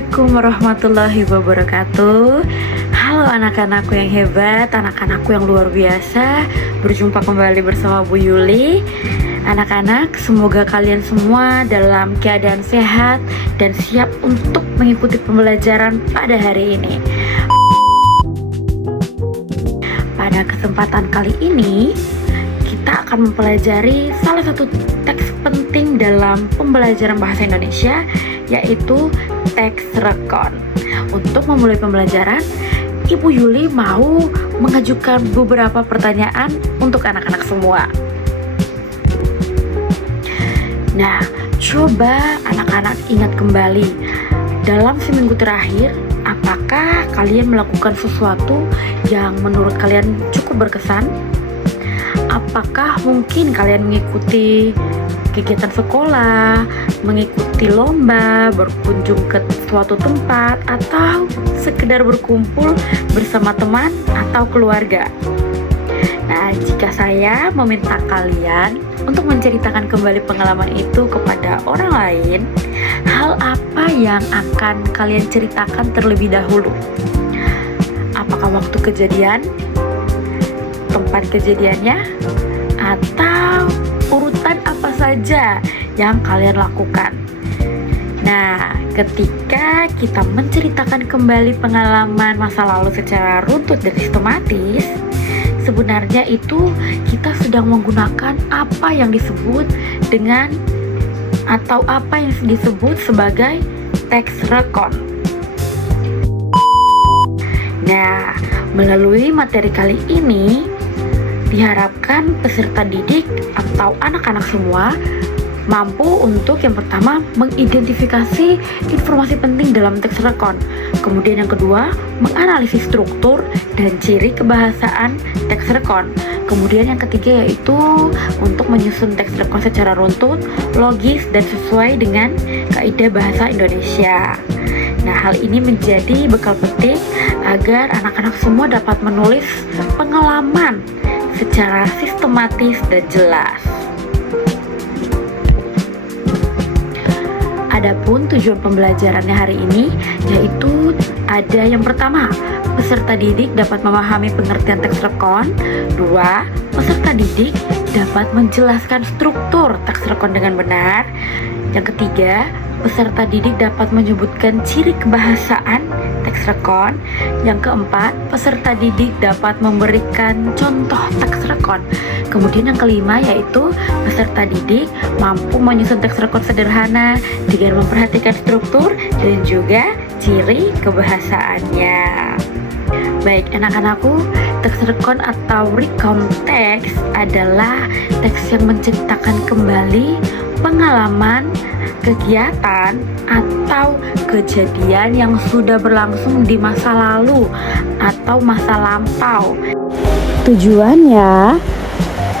Assalamualaikum warahmatullahi wabarakatuh. Halo anak-anakku yang hebat, anak-anakku yang luar biasa. Berjumpa kembali bersama Bu Yuli. Anak-anak, semoga kalian semua dalam keadaan sehat dan siap untuk mengikuti pembelajaran pada hari ini. Pada kesempatan kali ini, kita akan mempelajari salah satu teks penting dalam pembelajaran bahasa Indonesia, yaitu teks rekon. Untuk memulai pembelajaran, Ibu Yuli mau mengajukan beberapa pertanyaan untuk anak-anak semua. Nah, coba anak-anak ingat kembali, dalam seminggu terakhir, apakah kalian melakukan sesuatu yang menurut kalian cukup berkesan? Apakah mungkin kalian mengikuti kegiatan sekolah, mengikuti lomba, berkunjung ke suatu tempat, atau sekedar berkumpul bersama teman atau keluarga? Nah, jika saya meminta kalian untuk menceritakan kembali pengalaman itu kepada orang lain, hal apa yang akan kalian ceritakan terlebih dahulu? Apakah waktu kejadian, tempat kejadiannya, atau urutan apa saja yang kalian lakukan? Nah, ketika kita menceritakan kembali pengalaman masa lalu secara runtut dan sistematis, sebenarnya itu kita sedang menggunakan apa yang disebut dengan atau apa yang disebut sebagai teks rekon. Nah, melalui materi kali ini diharapkan peserta didik atau anak-anak semua mampu untuk yang pertama mengidentifikasi informasi penting dalam teks rekon. Kemudian yang kedua, menganalisis struktur dan ciri kebahasaan teks rekon. Kemudian yang ketiga yaitu untuk menyusun teks rekon secara runtut, logis, dan sesuai dengan kaidah bahasa Indonesia. Nah, hal ini menjadi bekal penting agar anak-anak semua dapat menulis pengalaman secara sistematis dan jelas. Adapun tujuan pembelajarannya hari ini yaitu ada yang pertama, peserta didik dapat memahami pengertian teks rekon. 2. Peserta didik dapat menjelaskan struktur teks rekon dengan benar. Yang ketiga, peserta didik dapat menyebutkan ciri kebahasaan teks rekon. Yang keempat, peserta didik dapat memberikan contoh teks rekon. Kemudian yang kelima yaitu peserta didik mampu menyusun teks rekon sederhana dengan memperhatikan struktur dan juga ciri kebahasaannya. Baik anak-anakku, teks rekon atau recount text adalah teks yang menceritakan kembali pengalaman, kegiatan, atau kejadian yang sudah berlangsung di masa lalu atau masa lampau. Tujuannya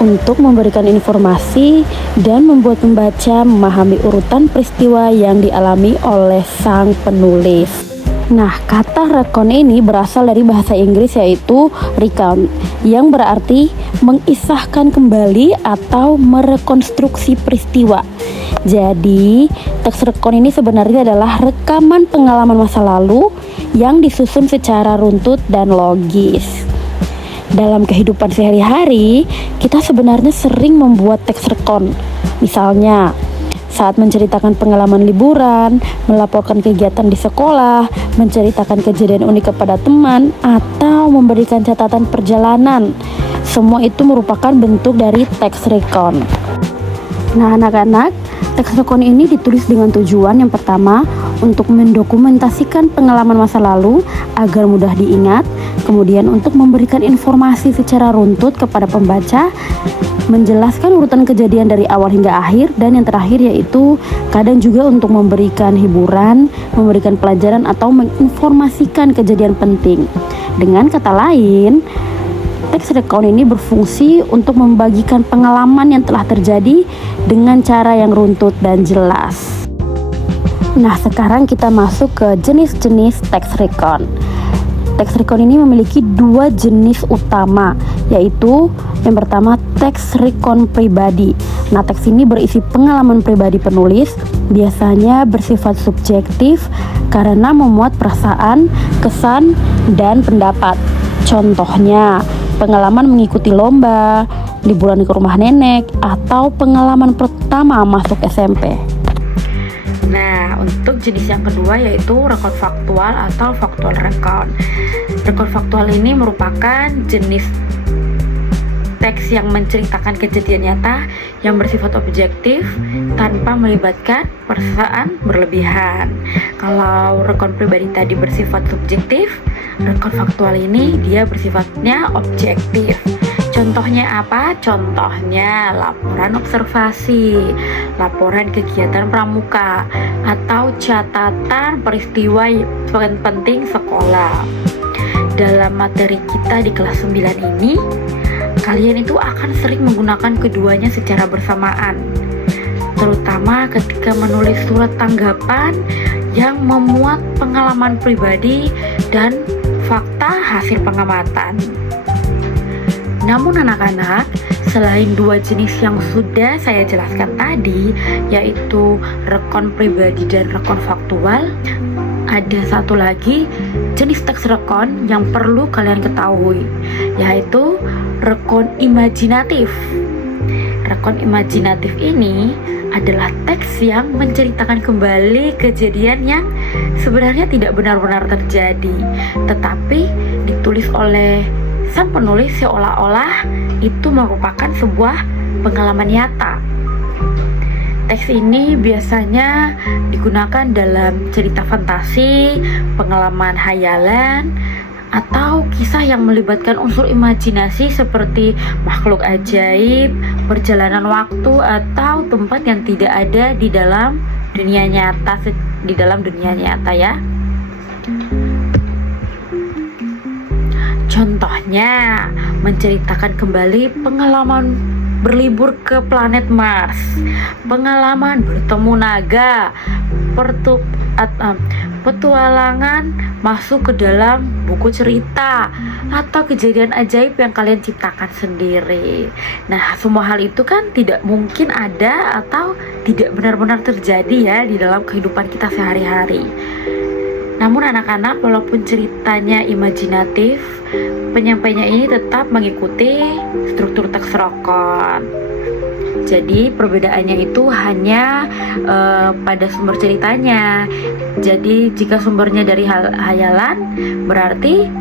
untuk memberikan informasi dan membuat pembaca memahami urutan peristiwa yang dialami oleh sang penulis. Nah, kata rekon ini berasal dari bahasa Inggris yaitu recount, yang berarti mengisahkan kembali atau merekonstruksi peristiwa. Jadi, teks rekon ini sebenarnya adalah rekaman pengalaman masa lalu yang disusun secara runtut dan logis. Dalam kehidupan sehari-hari, kita sebenarnya sering membuat teks rekon. Misalnya, saat menceritakan pengalaman liburan, melaporkan kegiatan di sekolah, menceritakan kejadian unik kepada teman, atau memberikan catatan perjalanan. Semua itu merupakan bentuk dari teks rekon. Nah, anak-anak, teks rekon ini ditulis dengan tujuan yang pertama untuk mendokumentasikan pengalaman masa lalu agar mudah diingat, kemudian untuk memberikan informasi secara runtut kepada pembaca, menjelaskan urutan kejadian dari awal hingga akhir, dan yang terakhir yaitu kadang juga untuk memberikan hiburan, memberikan pelajaran, atau menginformasikan kejadian penting. Dengan kata lain, teks rekon ini berfungsi untuk membagikan pengalaman yang telah terjadi dengan cara yang runtut dan jelas. Nah, sekarang kita masuk ke jenis-jenis teks rekon. Teks recon ini memiliki dua jenis utama, yaitu yang pertama teks recon pribadi. Nah, teks ini berisi pengalaman pribadi penulis, biasanya bersifat subjektif karena memuat perasaan, kesan, dan pendapat. Contohnya, pengalaman mengikuti lomba, liburan ke rumah nenek, atau pengalaman pertama masuk SMP. Nah, untuk jenis yang kedua yaitu rekon faktual atau faktual rekon. Rekon faktual ini merupakan jenis teks yang menceritakan kejadian nyata yang bersifat objektif tanpa melibatkan perasaan berlebihan. Kalau rekon pribadi tadi bersifat subjektif, rekon faktual ini dia bersifatnya objektif. Contohnya apa? Contohnya laporan observasi, laporan kegiatan pramuka, atau catatan peristiwa penting sekolah. Dalam materi kita di kelas 9 ini, kalian itu akan sering menggunakan keduanya secara bersamaan, terutama ketika menulis surat tanggapan yang memuat pengalaman pribadi dan fakta hasil pengamatan. Namun anak-anak, selain dua jenis yang sudah saya jelaskan tadi, yaitu rekon pribadi dan rekon faktual, ada satu lagi jenis teks rekon yang perlu kalian ketahui, yaitu rekon imajinatif. Rekon imajinatif ini adalah teks yang menceritakan kembali kejadian yang sebenarnya tidak benar-benar terjadi, tetapi ditulis oleh sang penulis seolah-olah itu merupakan sebuah pengalaman nyata. Teks ini biasanya digunakan dalam cerita fantasi, pengalaman hayalan, atau kisah yang melibatkan unsur imajinasi seperti makhluk ajaib, perjalanan waktu, atau tempat yang tidak ada di dalam dunia nyata ya. Contohnya, menceritakan kembali pengalaman berlibur ke planet Mars, pengalaman bertemu naga, petualangan masuk ke dalam buku cerita, atau kejadian ajaib yang kalian ciptakan sendiri. Nah, semua hal itu kan tidak mungkin ada atau tidak benar-benar terjadi ya di dalam kehidupan kita sehari-hari. Namun anak-anak, walaupun ceritanya imajinatif, penyampainya ini tetap mengikuti struktur teks rekon. Jadi perbedaannya itu hanya pada sumber ceritanya. Jadi jika sumbernya dari hayalan, berarti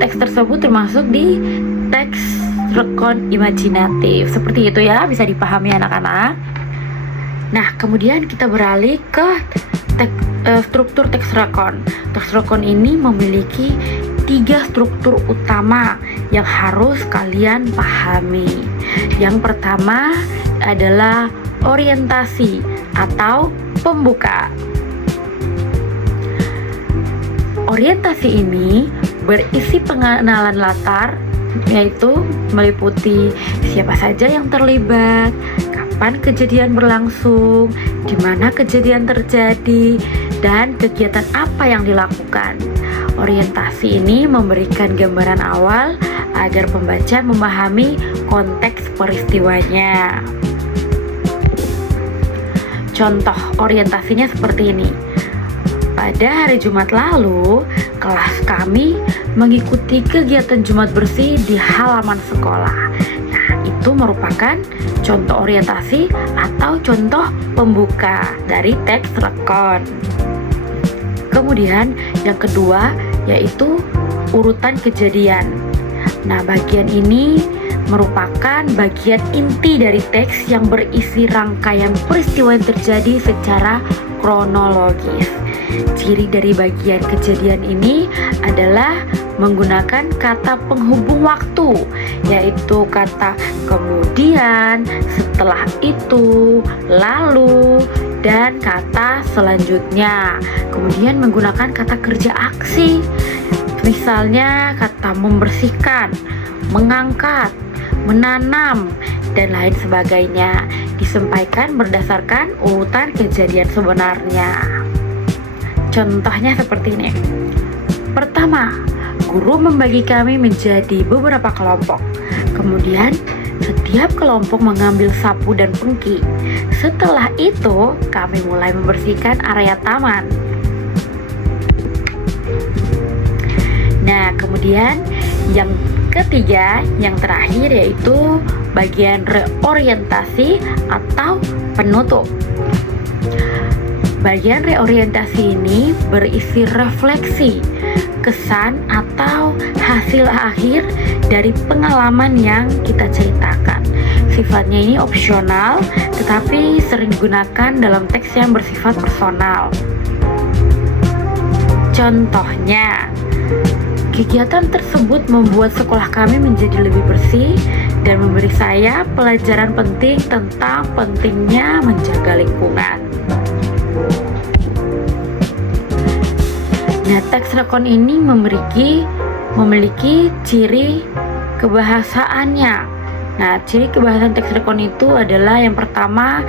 teks tersebut termasuk di teks rekon imajinatif. Seperti itu ya, bisa dipahami anak-anak. Nah, kemudian kita beralih ke struktur teks rekon. Teks rekon ini memiliki 3 struktur utama yang harus kalian pahami. Yang pertama adalah orientasi atau pembuka. Orientasi ini berisi pengenalan latar, yaitu meliputi siapa saja yang terlibat, kapan kejadian berlangsung, di mana kejadian terjadi, dan kegiatan apa yang dilakukan. Orientasi ini memberikan gambaran awal agar pembaca memahami konteks peristiwanya. Contoh orientasinya seperti ini. Pada hari Jumat lalu, kelas kami mengikuti kegiatan Jumat bersih di halaman sekolah. Nah, itu merupakan contoh orientasi atau contoh pembuka dari teks rekon. Kemudian yang kedua yaitu urutan kejadian. Nah, bagian ini merupakan bagian inti dari teks yang berisi rangkaian peristiwa yang terjadi secara kronologis. Ciri dari bagian kejadian ini adalah menggunakan kata penghubung waktu, yaitu kata kemudian, setelah itu, lalu, dan kata selanjutnya. Kemudian menggunakan kata kerja aksi, misalnya kata membersihkan, mengangkat, menanam, dan lain sebagainya. Disampaikan berdasarkan urutan kejadian sebenarnya. Contohnya seperti ini. Pertama, guru membagi kami menjadi beberapa kelompok. Kemudian, setiap kelompok mengambil sapu dan pengki. Setelah itu, kami mulai membersihkan area taman. Nah, kemudian yang ketiga, yang terakhir yaitu bagian reorientasi atau penutup. Bagian reorientasi ini berisi refleksi, kesan atau hasil akhir dari pengalaman yang kita ceritakan. Sifatnya ini opsional, tetapi sering digunakan dalam teks yang bersifat personal. Contohnya, kegiatan tersebut membuat sekolah kami menjadi lebih bersih dan memberi saya pelajaran penting tentang pentingnya menjaga lingkungan. Nah, teks rekon ini memiliki ciri kebahasaannya. Nah, ciri kebahasaan teks rekon itu adalah yang pertama,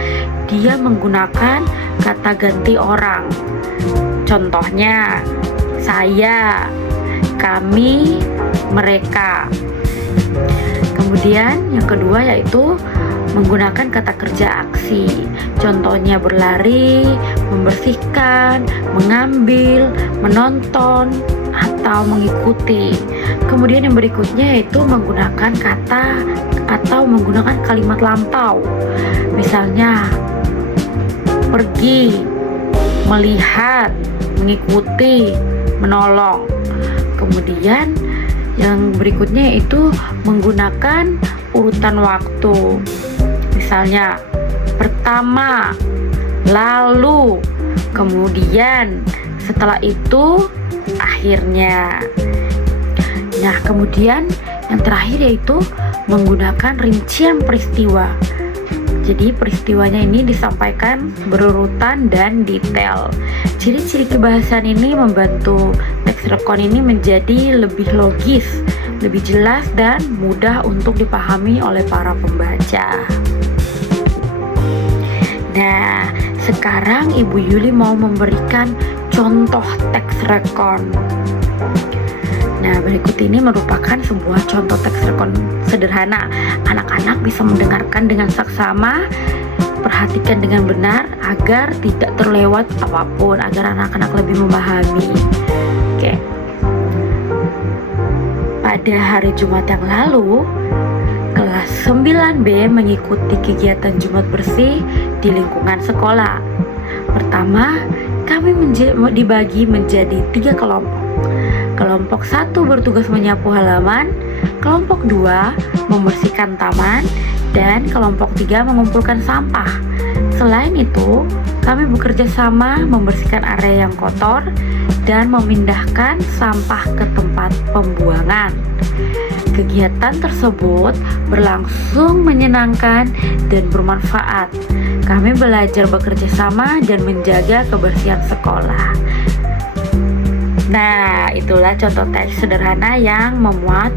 dia menggunakan kata ganti orang. Contohnya, saya, kami, mereka. Kemudian yang kedua yaitu menggunakan kata kerja aksi. Contohnya berlari, membersihkan, mengambil, menonton, atau mengikuti. Kemudian yang berikutnya yaitu menggunakan kata atau menggunakan kalimat lampau. Misalnya pergi, melihat, mengikuti, menolong. Kemudian yang berikutnya yaitu menggunakan urutan waktu. Misalnya pertama, lalu, kemudian, setelah itu, akhirnya. Nah, kemudian yang terakhir yaitu menggunakan rincian peristiwa. Jadi peristiwanya ini disampaikan berurutan dan detail. Ciri-ciri kebahasaan ini membantu teks rekon ini menjadi lebih logis, lebih jelas dan mudah untuk dipahami oleh para pembaca. Nah, sekarang Ibu Yuli mau memberikan contoh teks rekon. Nah, berikut ini merupakan sebuah contoh teks rekon sederhana. Anak-anak bisa mendengarkan dengan saksama, perhatikan dengan benar agar tidak terlewat apapun, agar anak-anak lebih memahami. Oke. Pada hari Jumat yang lalu, kelas 9B mengikuti kegiatan Jumat bersih di lingkungan sekolah. Pertama, kami dibagi menjadi 3 kelompok. Kelompok 1 bertugas menyapu halaman, kelompok 2 membersihkan taman, dan kelompok 3 mengumpulkan sampah. Selain itu, kami bekerja sama membersihkan area yang kotor dan memindahkan sampah ke tempat pembuangan. Kegiatan tersebut berlangsung menyenangkan dan bermanfaat. Kami belajar bekerja sama dan menjaga kebersihan sekolah. Nah, itulah contoh teks sederhana yang memuat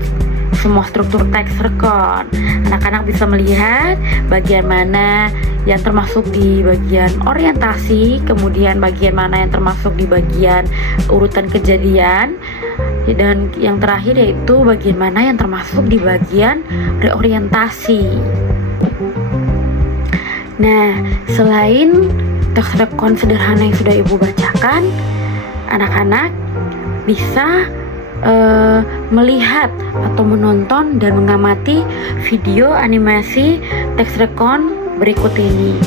semua struktur teks rekon. Anak-anak bisa melihat bagian mana yang termasuk di bagian orientasi, kemudian bagian mana yang termasuk di bagian urutan kejadian, dan yang terakhir yaitu bagian mana yang termasuk di bagian reorientasi. Nah, selain teks rekon sederhana yang sudah Ibu bacakan, anak-anak bisa melihat atau menonton dan mengamati video animasi teks rekon berikut ini.